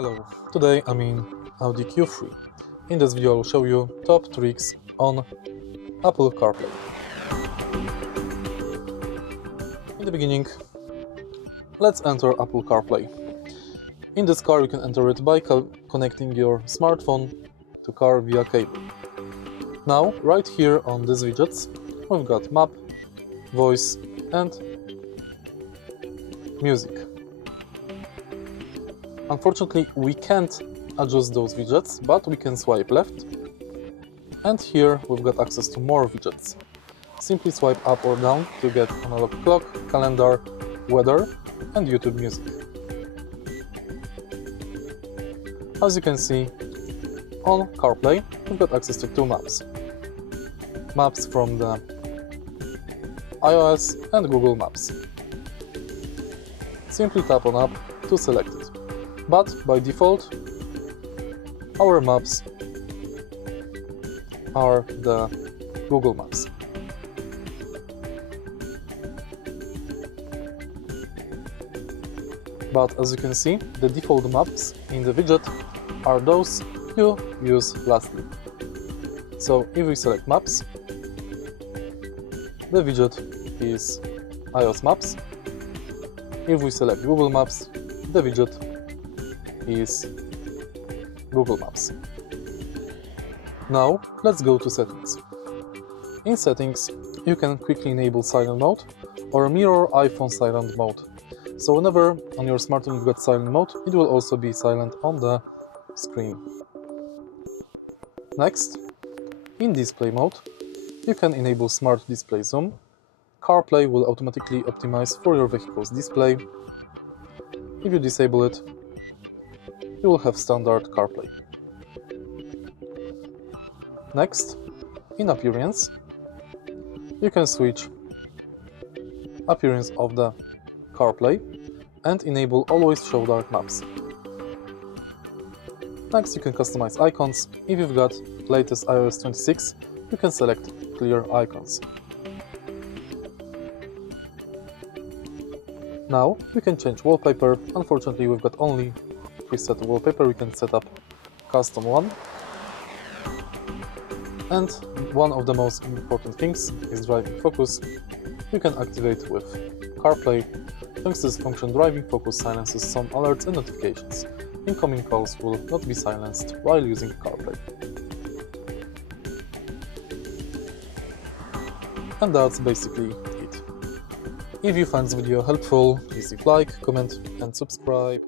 Hello, today I'm in AUDI Q3. In this video I'll show you top tricks on Apple CarPlay. In the beginning, let's enter Apple CarPlay. In this car you can enter it by connecting your smartphone to car via cable. Now, right here on these widgets, we've got map, voice and music. Unfortunately, we can't adjust those widgets, but we can swipe left. And here we've got access to more widgets. Simply swipe up or down to get analog clock, calendar, weather, and YouTube music. As you can see, on CarPlay, we've got access to two maps. Maps from the iOS and Google Maps. Simply tap on App to select it. But by default, our maps are the Google Maps. But as you can see, the default maps in the widget are those you use lastly. So if we select Maps, the widget is iOS Maps. If we select Google Maps, the widget is Google Maps. Now let's go to settings. In settings, you can quickly enable silent mode or mirror iPhone silent mode. So whenever on your smartphone you've got silent mode, it will also be silent on the screen. Next, in display mode, you can enable smart display zoom. CarPlay will automatically optimize for your vehicle's display. If you disable it, you will have standard CarPlay. Next, in appearance, you can switch appearance of the CarPlay and enable always show dark maps. Next, you can customize icons. If you've got latest iOS 26, you can select clear icons. Now, we can change wallpaper. Unfortunately, we've got only preset wallpaper. We can set up custom one. And one of the most important things is driving focus. You can activate with CarPlay. Thanks to this function, driving focus silences some alerts and notifications. Incoming calls will not be silenced while using CarPlay. And that's basically it. If you find this video helpful, please leave a like, comment and subscribe.